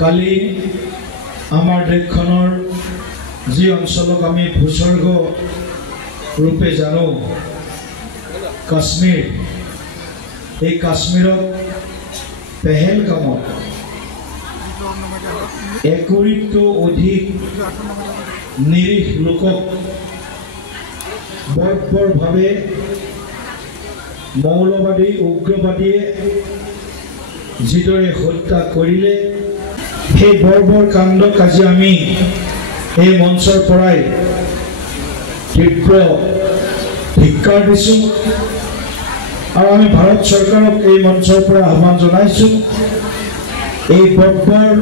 কালি আমাৰ দেশখনৰ যি অঞ্চলক আমি ভূস্বৰ্গ ৰূপে জানো কাশ্মীৰ এই কাশ্মীৰত পেহেলগামত 1 কোটিতকৈ অধিক নিৰীহ লোকক বৰ্বৰভাৱে মৌলবাদী উগ্ৰবাদীয়ে যিদৰে হত্যা কৰিলে সেই বৰ্বৰ কাণ্ডক আজি আমি এই মঞ্চৰ পৰাই তীব্ৰ ধিক্কাৰ দিছোঁ আৰু আমি ভাৰত চৰকাৰক এই মঞ্চৰ পৰা আহ্বান জনাইছোঁ এই বৰ্বৰ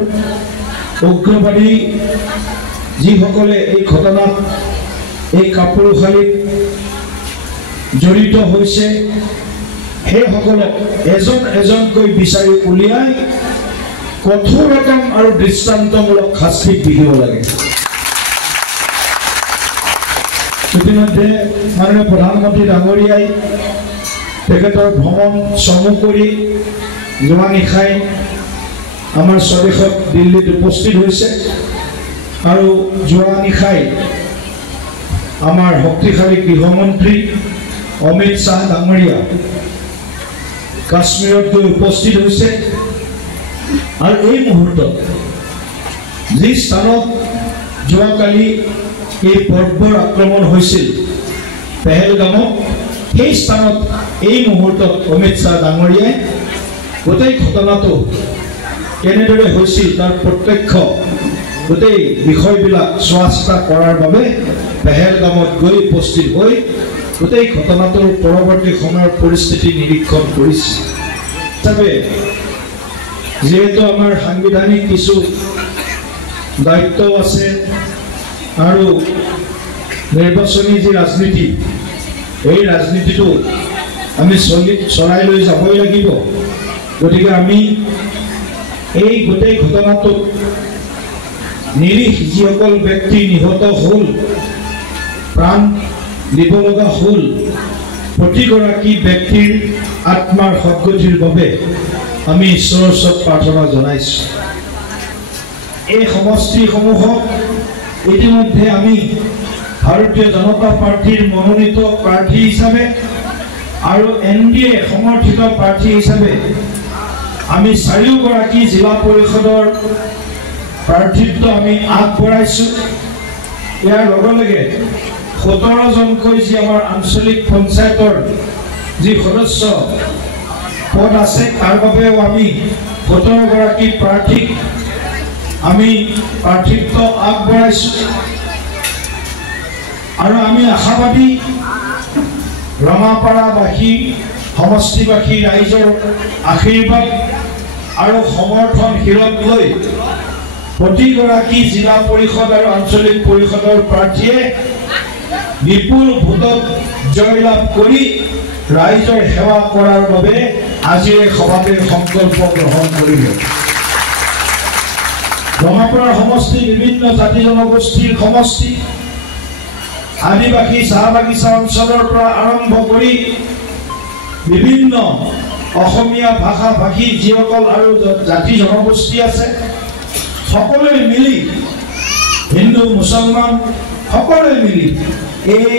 উগ্ৰবাদী যিসকলে এই ঘটনাত এই কাপুৰুষালীত জড়িত হৈছে সেইসকলক এজন এজনকৈ বিচাৰি উলিয়াই কঠোৰতম আৰু দৃষ্টান্তমূলক শাস্তি দিব লাগে। ইতিমধ্যে মাননীয় প্ৰধানমন্ত্ৰী ডাঙৰীয়াই তেখেতৰ ভ্ৰমণ চমু কৰি যোৱা নিশাই আমাৰ স্বদেশত দিল্লীত উপস্থিত হৈছে আৰু যোৱা নিশাই আমাৰ শক্তিশালী গৃহমন্ত্ৰী অমিত শ্বাহ ডাঙৰীয়া কাশ্মীৰত গৈ উপস্থিত হৈছে আৰু এই মুহূৰ্তত যি স্থানত যোৱাকালি এই বৰ্বৰ আক্ৰমণ হৈছিল পেহেলগামত সেই স্থানত এই মুহূৰ্তত অমিত শ্বাহ ডাঙৰীয়াই গোটেই ঘটনাটো কেনেদৰে হৈছিল তাৰ প্ৰত্যক্ষ গোটেই বিষয়বিলাক চোৱা চিতা কৰাৰ বাবে পেহেলগামত গৈ উপস্থিত হৈ গোটেই ঘটনাটোৰ পৰৱৰ্তী সময়ৰ পৰিস্থিতি নিৰীক্ষণ কৰিছে। যিহেতু আমাৰ সাংবিধানিক কিছু দায়িত্ব আছে আৰু নিৰ্বাচনী যি ৰাজনীতি এই ৰাজনীতিটো আমি চলাই লৈ যাবই লাগিব। গতিকে আমি এই গোটেই ঘটনাটোত নিৰীহ যিসকল ব্যক্তি নিহত হ'ল প্ৰাণ দিব লগা হ'ল প্ৰতিগৰাকী ব্যক্তিৰ আত্মাৰ সদ্গতিৰ বাবে আমি ঈশ্বৰৰ ওচৰত প্ৰাৰ্থনা জনাইছোঁ। এই সমষ্টিসমূহক ইতিমধ্যে আমি ভাৰতীয় জনতা পাৰ্টীৰ মনোনীত প্ৰাৰ্থী হিচাপে আৰু NDA সমৰ্থিত প্ৰাৰ্থী হিচাপে আমি 4গৰাকী জিলা পৰিষদৰ প্ৰাৰ্থিত্ব আমি আগবঢ়াইছোঁ। ইয়াৰ লগে লগে 17জনকৈ যি আমাৰ আঞ্চলিক পঞ্চায়তৰ যি সদস্য পদ আছে তাৰ বাবেও আমি 17গৰাকী প্ৰাৰ্থীক আমি প্ৰাৰ্থিত্ব আগবঢ়াইছোঁ আৰু আমি আশাবাদী ৰঙাপাৰাবাসী সমষ্টিবাসী ৰাইজৰ আশীৰ্বাদ আৰু সমৰ্থন শিৰত লৈ প্ৰতিগৰাকী জিলা পৰিষদ আৰু আঞ্চলিক পৰিষদৰ প্ৰাৰ্থীয়ে বিপুল ভোটত জয়লাভ কৰি ৰাইজৰ সেৱা কৰাৰ বাবে আজিৰ এই সভাতে সংকল্প গ্ৰহণ কৰিব। ৰঙাপাৰা সমষ্টি বিভিন্ন জাতি জনগোষ্ঠীৰ সমষ্টি আদিবাসী চাহ বাগিচা অঞ্চলৰ পৰা আৰম্ভ কৰি বিভিন্ন অসমীয়া ভাষা ভাষী যিসকল আৰু জাতি জনগোষ্ঠী আছে সকলোৱে মিলি হিন্দু মুছলমান সকলোৱে মিলি এই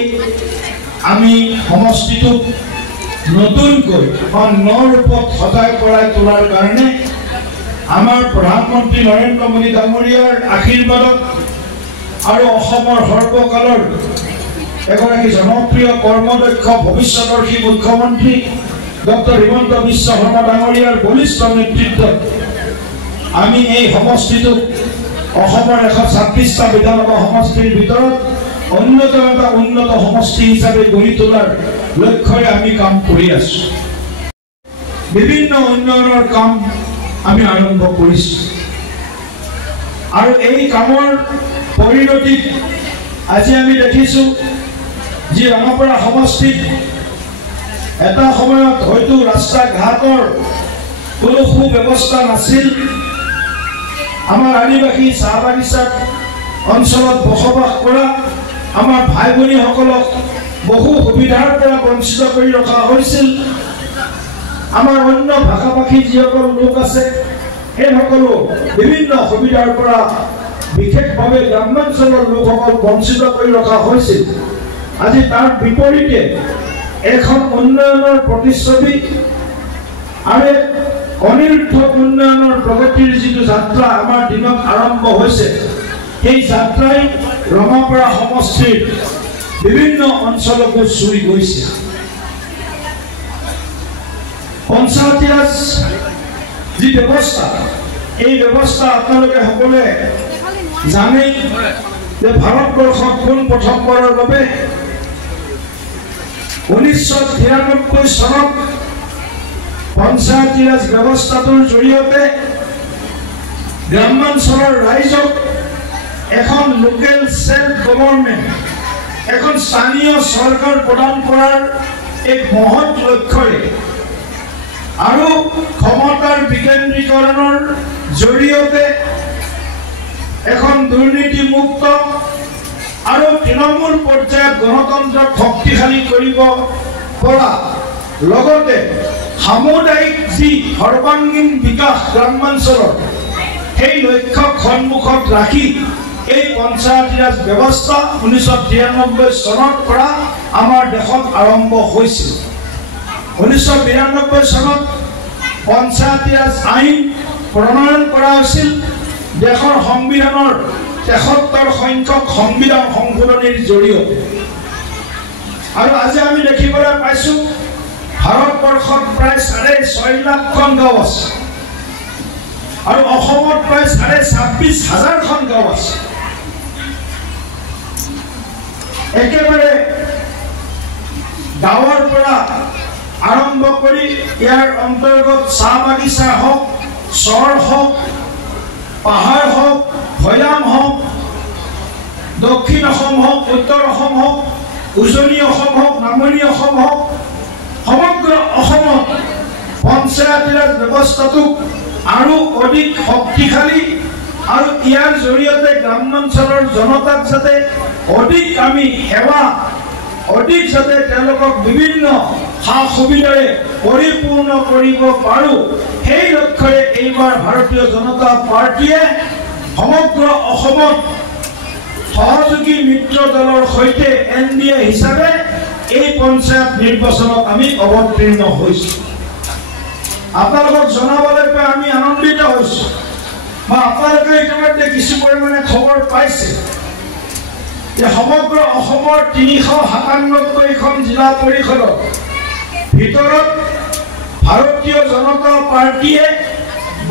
আমি সমষ্টিটোক নতুনকৈ নৰূপত সজাই পৰাই তোলাৰ কাৰণে আমাৰ প্ৰধানমন্ত্ৰী নৰেন্দ্ৰ মোদী ডাঙৰীয়াৰ আশীৰ্বাদত আৰু অসমৰ সৰ্বকালৰ এগৰাকী জনপ্ৰিয় কৰ্মদক্ষ ভৱিষ্যদৰ্শী মুখ্যমন্ত্ৰী ডক্টৰ হিমন্ত বিশ্ব শৰ্মা ডাঙৰীয়াৰ বলিষ্ঠ নেতৃত্বত আমি এই সমষ্টিটোক অসমৰ 126টা বিধানসভা সমষ্টিৰ ভিতৰত অন্যতম এটা উন্নত সমষ্টি হিচাপে গঢ়ি তোলাৰ লক্ষ্যৰে আমি কাম কৰি আছো। বিভিন্ন উন্নয়নৰ কাম আমি আৰম্ভ কৰিছোঁ আৰু এই কামৰ পৰিণতিত আজি আমি দেখিছোঁ যে ৰঙাপাৰা সমষ্টিত এটা সময়ত হয়তো ৰাস্তা ঘাটৰ কোনো সুব্যৱস্থা নাছিল। আমাৰ আদিবাসী চাহ বাগিচা অঞ্চলত বসবাস কৰা আমাৰ ভাই ভনীসকলক বহু সুবিধাৰ পৰা বঞ্চিত কৰি ৰখা হৈছিল। আমাৰ অন্য ভাষা-ভাষী যিসকল লোক আছে সেইসকলো বিভিন্ন সুবিধাৰ পৰা বিশেষভাৱে গ্ৰামাঞ্চলৰ লোকসকল বঞ্চিত কৰি ৰখা হৈছিল। আজি তাৰ বিপৰীতে এখন উন্নয়নৰ প্ৰতিশ্ৰুতি আৰু অনিৰুদ্ধ উন্নয়নৰ প্ৰগতিৰ যিটো যাত্ৰা আমাৰ দিনত আৰম্ভ হৈছে, সেই যাত্ৰাই ৰঙাপাৰা সমষ্টিৰ বিভিন্ন অঞ্চলকো চুই গৈছে। পঞ্চায়তী ৰাজ যি ব্যৱস্থা, এই ব্যৱস্থা আপোনালোকে সকলোৱে জানেই যে ভাৰতবৰ্ষত পোন প্ৰথমবাৰৰ বাবে 1993 চনত পঞ্চায়তী ৰাজ ব্যৱস্থাটোৰ জৰিয়তে গ্ৰামাঞ্চলৰ ৰাইজক এখন লোকেল সেল্ফ গভৰ্ণমেণ্ট, এখন স্থানীয় চৰকাৰ প্ৰদান কৰাৰ এক মহৎ লক্ষ্যৰে আৰু ক্ষমতাৰ বিকেন্দ্ৰীকৰণৰ জৰিয়তে এখন দুৰ্নীতিমুক্ত আৰু তৃণমূল পৰ্যায়ত গণতন্ত্ৰক শক্তিশালী কৰিব পৰা, লগতে সামুদায়িক যি সৰ্বাংগীন বিকাশ গ্ৰামাঞ্চলৰ, সেই লক্ষ্যক সন্মুখত ৰাখি এই পঞ্চায়তী ৰাজ ব্যৱস্থা 1993 চনৰ পৰা আমাৰ দেশত আৰম্ভ হৈছিল। 1992 চনত পঞ্চায়তী ৰাজ আইন প্ৰণয়ন কৰা হৈছিল। দেশৰ সংবিধানৰ 73 সংখ্যক সংবিধান সংশোধনীৰ জৰিয়তে। আৰু আজি আমি দেখিবলৈ পাইছো ভাৰতবৰ্ষত প্ৰায় 6.5 লাখখন গাঁও আছে আৰু অসমত প্ৰায় 26,500খন গাঁও আছে। একেবাৰে গাঁৱৰ পৰা আৰম্ভ কৰি ইয়াৰ অন্তৰ্গত চাহ বাগিচা হওক, চৰ হওক, পাহাৰ হওক, ভৈয়াম হওক, দক্ষিণ অসম হওক, উত্তৰ অসম হওক, উজনি অসম হওক, নামনি অসম হওক, সমগ্ৰ অসমত পঞ্চায়তী ৰাজ ব্যৱস্থাটোক আৰু অধিক শক্তিশালী আৰু ইয়াৰ জৰিয়তে গ্ৰামাঞ্চলৰ জনতাক যাতে অধিক আমি সেৱা, অধিক যাতে তেওঁলোকক বিভিন্ন সা সুবিধাৰে পৰিপূৰ্ণ কৰিব পাৰোঁ, সেই লক্ষ্যৰে এইবাৰ ভাৰতীয় জনতা পাৰ্টীয়ে সমগ্ৰ অসমত সহযোগী মিত্ৰ দলৰ সৈতে NDA হিচাপে এই পঞ্চায়ত নিৰ্বাচনত আমি অৱতীৰ্ণ হৈছোঁ। আপোনালোকক জনাবলৈ পাই আমি আনন্দিত হৈছোঁ, বা আপোনালোকে ইতিমধ্যে কিছু পৰিমাণে খবৰ পাইছে যে সমগ্ৰ অসমৰ 397খন জিলা পৰিষদৰ ভিতৰত ভাৰতীয় জনতা পাৰ্টীয়ে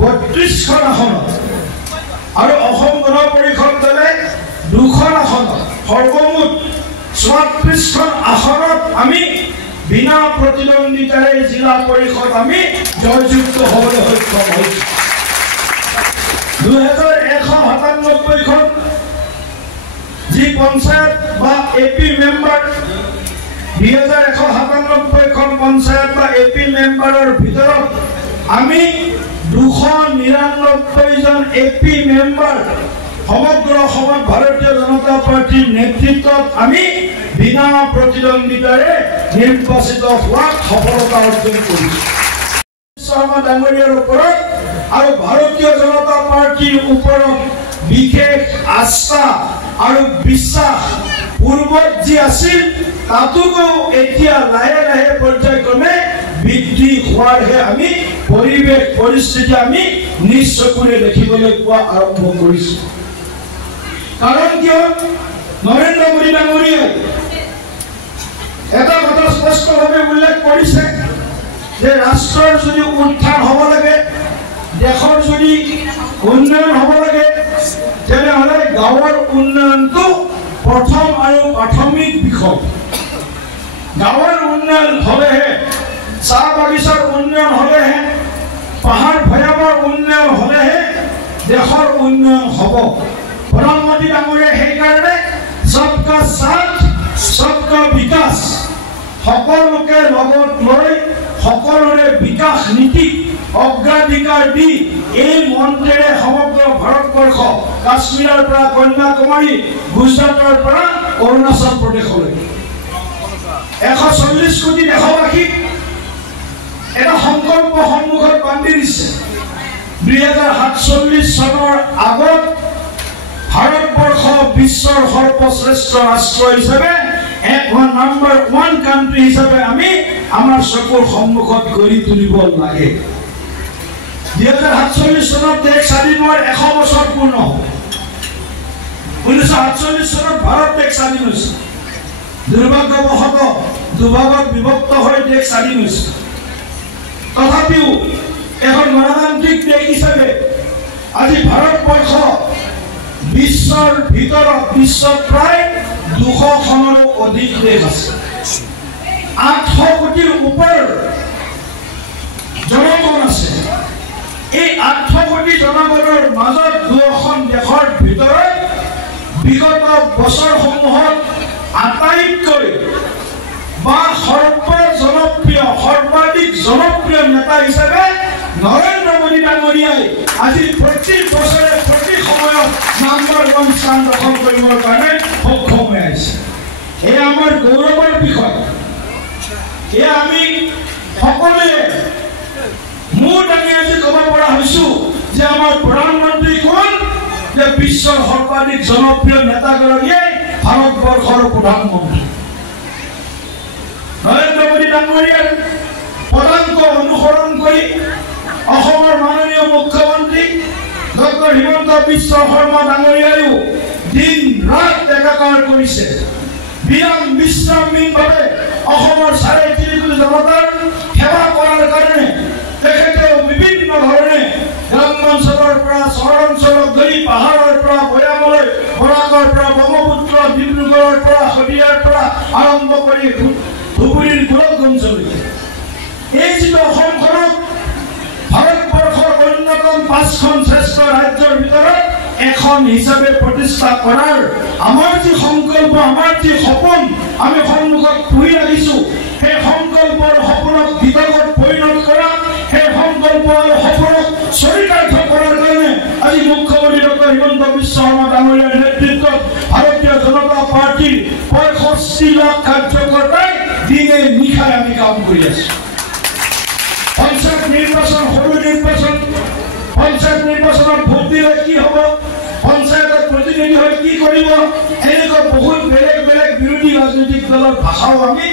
32খন আসনত আৰু অসম গণ পৰিষদ দলে 2খন আসনত, সৰ্বমুঠ 34খন আসনত আমি বিনা প্ৰতিদ্বন্দ্বিতাৰে জিলা পৰিষদ আমি জয়যুক্ত হ'বলৈ সক্ষম হৈছোঁ। 2197খন যি পঞ্চায়ত বা AP মেম্বাৰ, 2197খন পঞ্চায়ত বা AP মেম্বাৰৰ ভিতৰত আমি 299জন AP মেম্বাৰ সমগ্ৰ অসমত ভাৰতীয় জনতা পাৰ্টীৰ নেতৃত্বত আমি বিনা প্ৰতিদ্বন্দ্বিতাৰে নিৰ্বাচিত হোৱাত সফলতা অৰ্জন কৰিছোঁ। শৰ্মা ডাঙৰীয়াৰ ওপৰত আৰু ভাৰতীয় জনতা পাৰ্টীৰ ওপৰত বিশেষ আস্থা আৰু বিশ্বাস পূৰ্বত যি আছিল তাতোকৈ এতিয়া লাহে লাহে পৰ্যায়ক্ৰমে বৃদ্ধি হোৱাৰহে আমি পৰিৱেশ পৰিস্থিতি আমি নিজ চকুৰে দেখিবলৈ পোৱা আৰম্ভ কৰিছোঁ। কাৰণ কিয় নৰেন্দ্ৰ মোদী ডাঙৰীয়াই এটা কথা স্পষ্টভাৱে উল্লেখ কৰিছে যে ৰাষ্ট্ৰৰ যদি উত্থান হ'ব লাগে, দেশৰ যদি উন্নয়ন হ'ব লাগে, তেনেহ'লে গাঁৱৰ উন্নয়নটো প্ৰথম আৰু প্ৰাথমিক বিষয়। গাঁৱৰ উন্নয়ন হ'লেহে, চাহ বাগিচাৰ উন্নয়ন হ'লেহে, পাহাৰ ভৈয়ামৰ উন্নয়ন হ'লেহে দেশৰ উন্নয়ন হ'ব। প্ৰধানমন্ত্ৰী ডাঙৰীয়াই সেইকাৰণে সবকা সাথ সবকা বিকাশ সকলোকে লগত লৈ সকলোৰে বিকাশ নীতি অগ্ৰাধিকাৰ দি এই মন্ত্ৰেৰে সমগ্ৰ ভাৰতবৰ্ষ কাশ্মীৰৰ পৰা কন্যাকুমাৰী গুজৰাটৰ পৰা অৰুণাচল প্ৰদেশলৈ 140 কোটি দেশবাসী এটা সংকল্প সন্মুখত বান্ধি দিছে 2047 চনৰ আগত ভাৰতবৰ্ষ বিশ্বৰ সৰ্বশ্ৰেষ্ঠ ৰাষ্ট্ৰ হিচাপে নাম্বাৰ 1 কান্ট্ৰি হিচাপে আমি আমাৰ চকুৰ সন্মুখত গঢ়ি তুলিব লাগে 2047 চনত দেশ স্বাধীন হোৱাৰ 100 বছৰ পূৰ্ণ হ'ব 1947 চনত ভাৰত দেশ স্বাধীন হৈছিল দুৰ্ভাগ্যবশতঃ দুভাগত বিভক্ত হৈ দেশ স্বাধীন হৈছিল তথাপিও এখন গণতান্ত্ৰিক দেশ হিচাপে আজি ভাৰতবৰ্ষ বিশ্বৰ ভিতৰত বিশ্বত প্ৰায় 200খনৰো অধিক দেশ আছে 800 কোটিৰ ওপৰ জনগণ আছে এই 800 কোটি জনগণৰ মাজত 2খন দেশৰ ভিতৰত বিগত বছৰসমূহত আটাইতকৈ বা সৰ্বাধিক জনপ্ৰিয় নেতা হিচাপে নৰেন্দ্ৰ মোদী ডাঙৰীয়াই আজি প্ৰতি বছৰে প্ৰতি সময়ত নাম্বাৰ 1 স্থান দখল কৰিবৰ কাৰণে সক্ষম হৈ আছে এয়া আমাৰ গৌৰৱৰ বিষয় এয়া আমি সকলোৱে মোৰ দাঙি আজি ক'ব পৰা হৈছো যে আমাৰ প্ৰধানমন্ত্ৰী কোন যে বিশ্বৰ সৰ্বাধিক জনপ্ৰিয় নেতাগৰাকীয়ে ভাৰতবৰ্ষৰ প্ৰধানমন্ত্ৰী নৰেন্দ্ৰ মোদী ডাঙৰীয়াৰ পদাংক অনুসৰণ কৰি অসমৰ মাননীয় মুখ্যমন্ত্ৰী ডক্টৰ হিমন্ত বিশ্ব শৰ্মা ডাঙৰীয়ায়ো দিন ৰাত একাকাৰ কৰিছে বিৰাম বিশ্ৰামহীনভাৱে অসমৰ 3.5 কোটি জনতাৰ সেৱা কৰাৰ কাৰণে তেখেতে বিভিন্ন ধৰণে গ্ৰামাঞ্চলৰ পৰা চহৰ অঞ্চলক ধৰি পাহাৰৰ পৰা ভৈয়ামলৈ বৰাকৰ পৰা ব্ৰহ্মপুত্ৰ ডিব্ৰুগড়ৰ পৰা শদিয়াৰ পৰা আৰম্ভ কৰি ধুবুৰীৰ গোলকগঞ্জলৈকে এই যিটো অসমখনক ভাৰতবৰ্ষৰ অন্যতম 5খন শ্ৰেষ্ঠ ৰাজ্যৰ ভিতৰত এখন হিচাপে প্ৰতিষ্ঠা কৰাৰ আমাৰ যি সংকল্প আমাৰ যি সপোন আমি সন্মুখত পুহি ৰাখিছো সেই সংকল্পৰ সপোনক বিতৰ্কত পৰিণত কৰা সেই সংকল্প আৰু সপোনক চৰিতাৰ্থ কৰাৰ কাৰণে আজি মুখ্যমন্ত্ৰী ডক্টৰ হিমন্ত বিশ্ব শৰ্মা ডাঙৰীয়াৰ নেতৃত্বত ভাৰতীয় জনতা পাৰ্টিৰ 65 লাখ কাৰ্যকৰ্তাই দিনে নিশাই আমি কাম কৰি আছো পঞ্চায়ত নিৰ্বাচন সৰু নিৰ্বাচন পঞ্চায়ত নিৰ্বাচনত ভোট দিলে কি হ'ব পঞ্চায়তৰ প্ৰতিনিধি হৈ কি কৰিব এনেকুৱা বহুত বেলেগ বেলেগ বিৰোধী ৰাজনৈতিক দলৰ ভাষাও আমি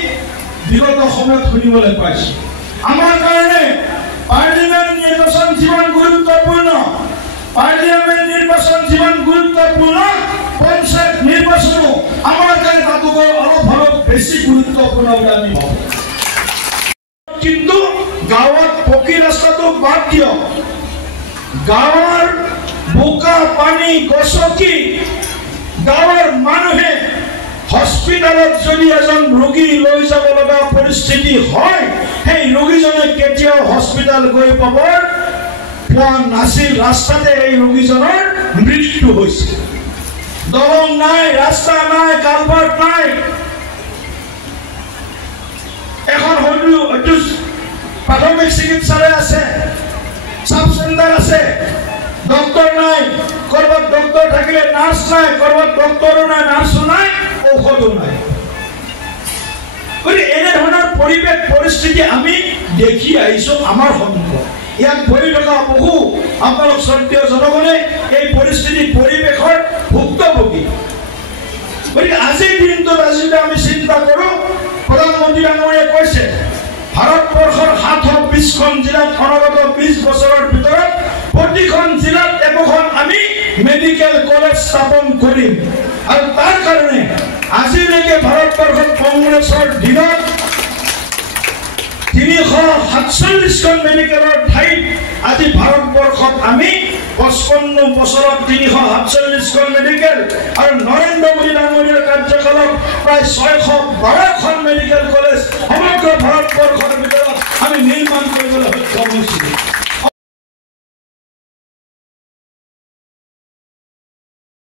বিগত সময়ত শুনিবলৈ পাইছো আমাৰ কাৰণে পাৰ্লিমেণ্ট নিৰ্বাচন যিমান গুৰুত্বপূৰ্ণ পঞ্চায়ত নিৰ্বাচনো আমাৰ কাৰণে তাতকৈ অলপ বেছি গুৰুত্বপূৰ্ণ বুলি আমি ভাবো কিন্তু গাঁৱত পকী ৰাস্তাটো বাদ দিয়ক গাঁৱৰ বোকা পানী গছকি গাঁৱৰ মানুহে হস্পিটালত যদি এজন ৰোগী লৈ যাব লগা পৰিস্থিতি হয় সেই ৰোগীজনে কেতিয়াও হস্পিটাল গৈ পোৱা নাছিল ৰাস্তাতে এই ৰোগীজনৰ মৃত্যু হৈছিল দলং নাই ৰাস্তা নাই কালভাৰ্ট নাই এখন হয়তো প্ৰাথমিক চিকিৎসালয় আছে সাব চেণ্টাৰ আছে ডক্টৰ নাই কৰবাত ডক্টৰ থাকিলে নাৰ্ছ নাই কৰবাত ডক্টৰো নাই নাৰ্ছো নাই ঔষধো নাই গতিকে এনে ধৰণৰ পৰিৱেশ পৰিস্থিতি আমি দেখি আহিছো আমাৰ সন্মুখত ইয়াত ভৰি থকা বহু আপোনালোক শ্ৰদ্ধেয় জনগণে এই পৰিস্থিতি পৰিৱেশৰ ভুক্তভোগী গতিকে আজিৰ দিনটোত আজি আমি চিন্তা কৰোঁ প্ৰধানমন্ত্ৰী ডাঙৰীয়াই কৈছে ভাৰতবৰ্ষৰ 720খন জিলাত অনাগত 20 বছৰৰ ভিতৰত প্ৰতিখন জিলাত একোখন আমি মেডিকেল কলেজ স্থাপন কৰিম আৰু তাৰ কাৰণে আজিলৈকে ভাৰতবৰ্ষত কংগ্ৰেছৰ দিনত 347খন মেডিকেলৰ ঠাইত আজি ভাৰতবৰ্ষত আমি 55 বছৰত 347খন মেডিকেল আৰু নৰেন্দ্ৰ মোদী ডাঙৰীয়াৰ কাৰ্যকালত প্ৰায় 612খন